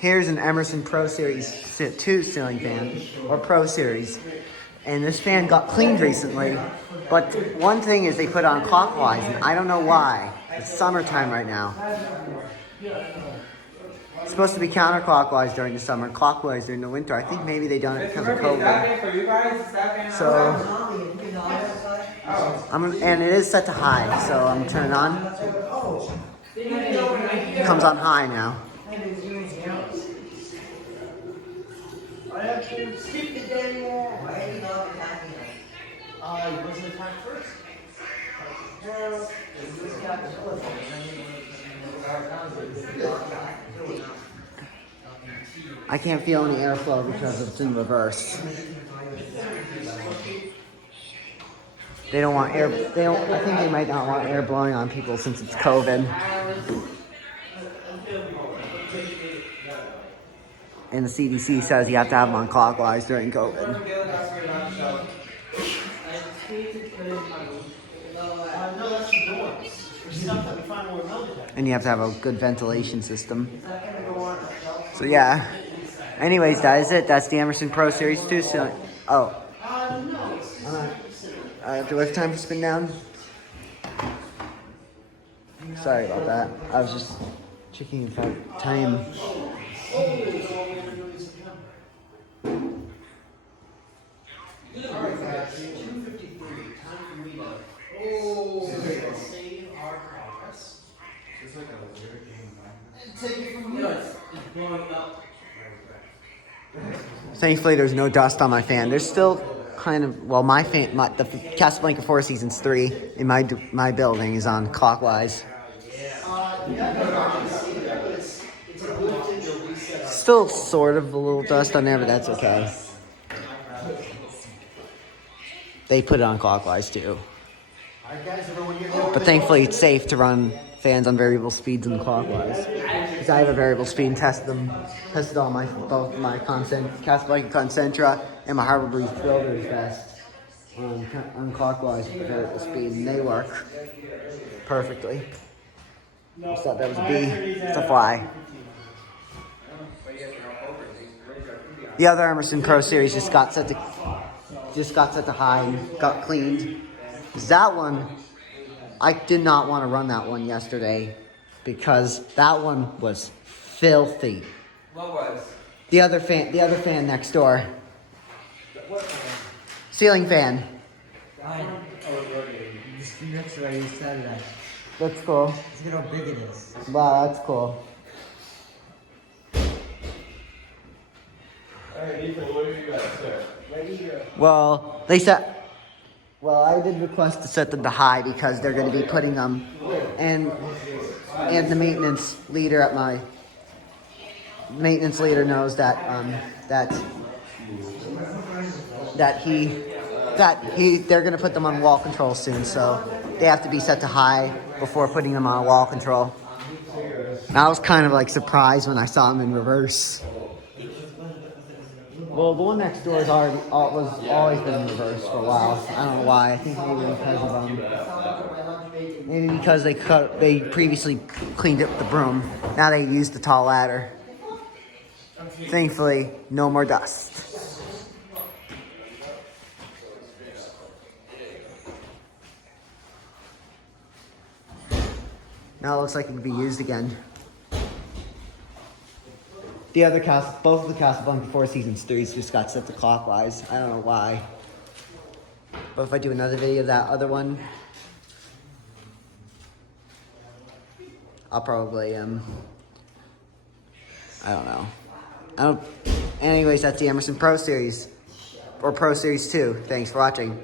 Here's an Emerson Pro Series 2 ceiling fan, or Pro Series. And this fan got cleaned recently. But one thing is they put it on clockwise, and I don't know why. It's summertime right now. It's supposed to be counterclockwise during the summer, clockwise during the winter. I think maybe they done it because of COVID. So, and it is set to high, so I'm gonna turn it on. It comes on high now. I can't feel any airflow because it's in reverse. They don't want air. I think they might not want air blowing on people since it's COVID. And the CDC says you have to have them on clockwise during COVID. And you have to have a good ventilation system. So yeah. Anyways, that is it. That's the Emerson Pro Series 2. So, do we have time for spin down? Sorry about that. I was just checking if I have time. Thankfully, there's no dust on my fan. There's still kind of, well, my fan, the Casablanca Four Seasons 3 in my building is on clockwise. Still sort of a little dust on there, but that's okay. They put it on clockwise too. But thankfully, it's safe to run fans on variable speeds and clockwise. Because I have a variable speed and tested all both my Casablanca Concentra and my Harbor Breeze Builder's Vest on clockwise variable speed, and they work perfectly. I just thought that was a B. It's a fly. The other Emerson Pro Series just got set to high and got cleaned. That one, I did not want to run that one yesterday because that one was filthy. What was? The other fan next door. What fan? Ceiling fan. Next to where you said that. That's cool. Look at how big it is. Wow, that's cool. Alright, Ethan, what have you got, sir? Well, I did request to set them to high because they're going to be putting them, and the maintenance leader at my maintenance leader knows that they're going to put them on wall control soon, so they have to be set to high before putting them on wall control. And I was kind of like surprised when I saw them in reverse. Well, the one next door was always been in reverse for a while. I don't know why. I think maybe because they previously cleaned up the broom. Now they use the tall ladder. Thankfully, no more dust. Now it looks like it could be used again. Both of the Casablanca Four Seasons 3s just got set to clockwise. I don't know why. But if I do another video of that other one, I'll probably, I don't know. Anyways, that's the Emerson Pro Series, or Pro Series 2. Thanks for watching.